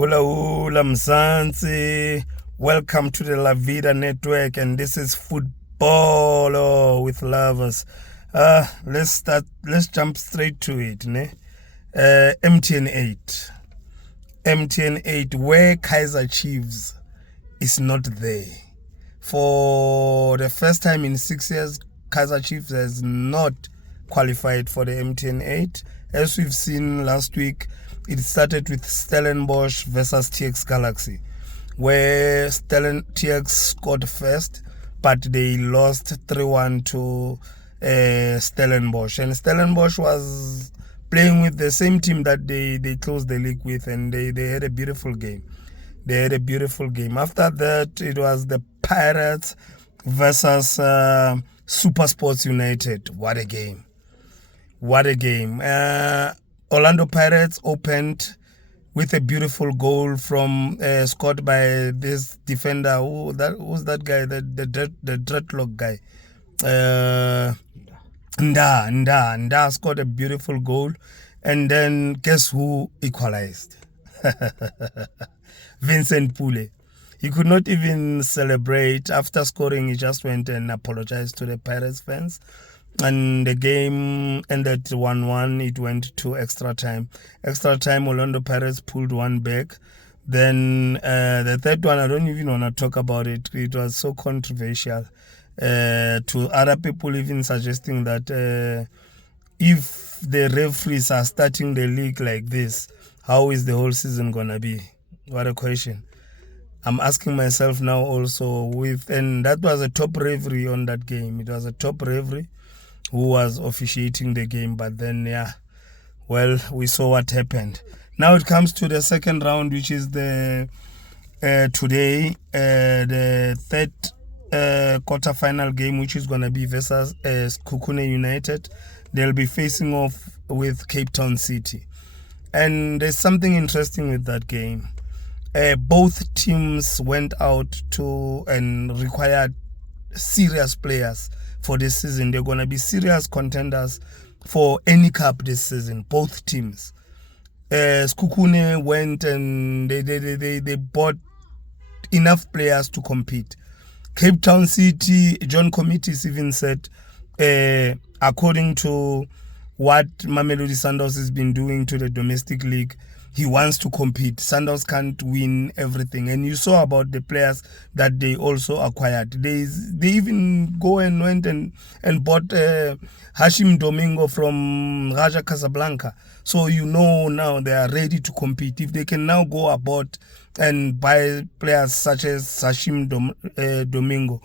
Hola, hola, Mzansi. Welcome to the La Vida Network, and this is Football with Lovers. Let's jump straight to it, ne? MTN 8, where Kaiser Chiefs is not there. For the first time in 6 years, Kaiser Chiefs has not qualified for the MTN 8. As we've seen last week, it started with Stellenbosch versus TX Galaxy, where TX scored first, but they lost 3-1 to Stellenbosch. And Stellenbosch was playing with the same team that they closed the league with, and they had a beautiful game. After that, it was the Pirates versus Super Sports United. What a game. Orlando Pirates opened with a beautiful goal from scored by this defender. Who's that guy? The dreadlock guy. Nda scored a beautiful goal, and then guess who equalized? Vincent Pule. He could not even celebrate. After scoring, he just went and apologized to the Pirates fans. And the game ended 1-1. It went to extra time. Orlando Pirates pulled one back. Then the third one, I don't even want to talk about it. It was so controversial to other people, even suggesting that if the referees are starting the league like this, how is the whole season going to be? What a question. I'm asking myself now also and that was a top referee on that game. It was a top referee who was officiating the game, but then we saw what happened. Now it comes to the second round, which is the today, the third quarterfinal game, which is going to be versus Kukune United. They'll be facing off with Cape Town City, and there's something interesting with that game. Both teams went out and required serious players for this season. They're going to be serious contenders for any cup this season, both teams. Skukune went and they bought enough players to compete. Cape Town City, John Committees even said, according to what Mamelodi Sundowns has been doing to the domestic league, he wants to compete. Sundowns can't win everything. And you saw about the players that they also acquired. They even went and bought Hashim Domingo from Raja Casablanca. So you know now they are ready to compete. If they can now go about and buy players such as Hashim Domingo,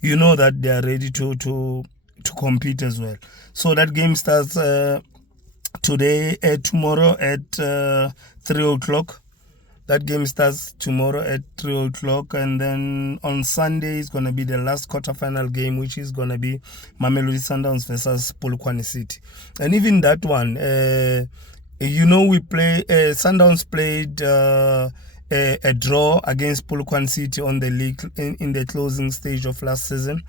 you know that they are ready to compete as well. So that game starts tomorrow at 3 o'clock. That game starts tomorrow at 3 o'clock, and then on Sunday is going to be the last quarterfinal game, which is going to be Mamelodi Sundowns versus Polokwane City. And even that one, Sundowns played a draw against Polokwane City on the league in the closing stage of last season.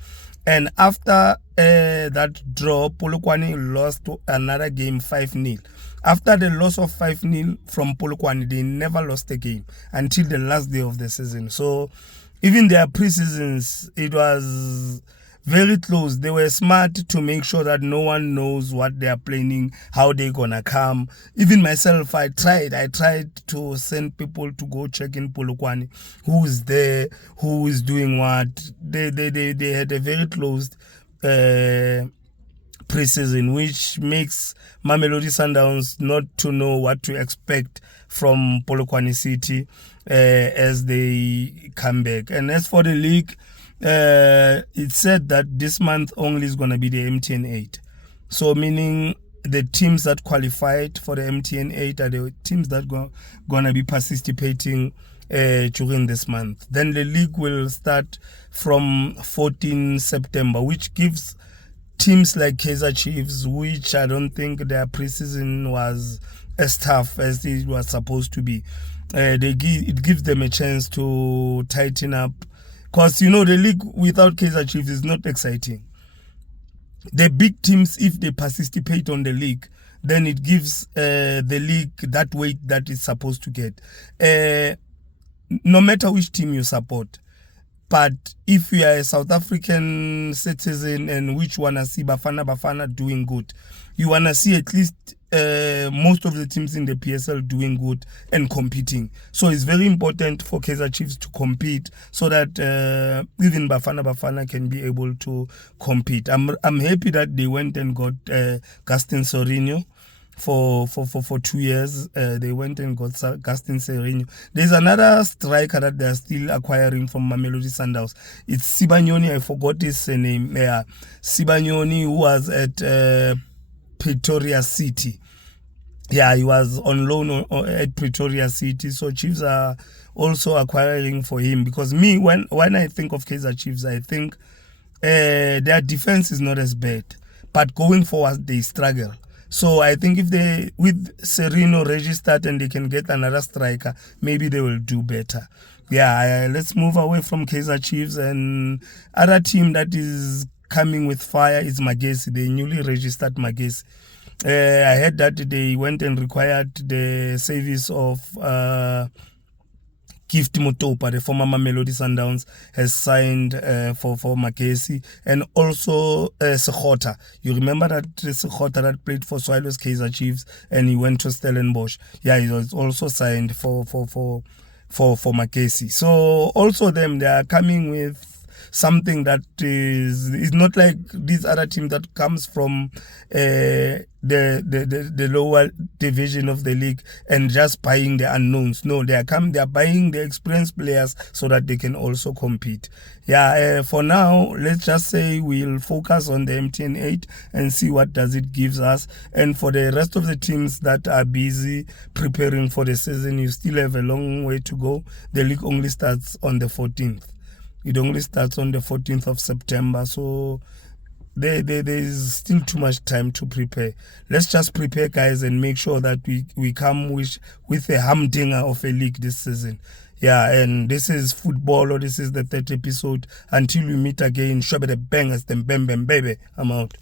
And after that draw, Polokwane lost another game 5-0. After the loss of 5-0 from Polokwane, they never lost a game until the last day of the season. So even their pre-seasons, it was very close. They were smart to make sure that no one knows what they are planning, how they're gonna come. Even myself, I tried to send people to go check in Polokwane, who is there, who is doing what. They had a very closed pre-season, which makes Mamelodi Sundowns not to know what to expect from Polokwane City as they come back. And as for the league, it said that this month only is going to be the MTN 8. So meaning the teams that qualified for the MTN 8 are the teams that going to be participating during this month. Then the league will start from 14 September, which gives teams like Kaizer Chiefs, which I don't think their preseason was as tough as it was supposed to be. It gives them a chance to tighten up. Because, the league without Kaizer Chiefs is not exciting. The big teams, if they participate on the league, then it gives the league that weight that it's supposed to get. No matter which team you support, but if you are a South African citizen and which wanna see Bafana doing good, you wanna see at least most of the teams in the PSL doing good and competing. So it's very important for Kaizer Chiefs to compete so that even Bafana can be able to compete. I'm happy that they went and got Guston Serino. For 2 years, they went and got Guston Serino. There's another striker that they're still acquiring from Mamelodi Sundowns. It's Sibanyoni. I forgot his name. Sibanyoni, who was at Pretoria City. Yeah, he was on loan at Pretoria City. So Chiefs are also acquiring for him, because when I think of Kaizer Chiefs, I think their defense is not as bad, but going forward they struggle. So I think if they, with Serino registered and they can get another striker, maybe they will do better. Yeah, let's move away from Kaizer Chiefs. And other team that is coming with fire is Magesi. They newly registered Magesi. I heard that they went and required the service of Gift Motopa, the former Mamelodi Sundowns, has signed for Magesi, and also Sekgotha. You remember that Sekgotha that played for Swallows Kaizer Chiefs and he went to Stellenbosch. Yeah, he was also signed for Magesi. So also they are coming with something that is not like these other teams that comes from the lower division of the league and just buying the unknowns. No, they are buying the experienced players so that they can also compete. Yeah, for now, let's just say we'll focus on the MTN 8 and see what does it gives us. And for the rest of the teams that are busy preparing for the season, you still have a long way to go. The league only starts on the 14th. It only starts on the 14th of September. So there is still too much time to prepare. Let's just prepare, guys, and make sure that we come with a humdinger of a league this season. Yeah, and this is football, or this is the 3rd episode. Until we meet again, show the bangers, then bam bam baby. I'm out.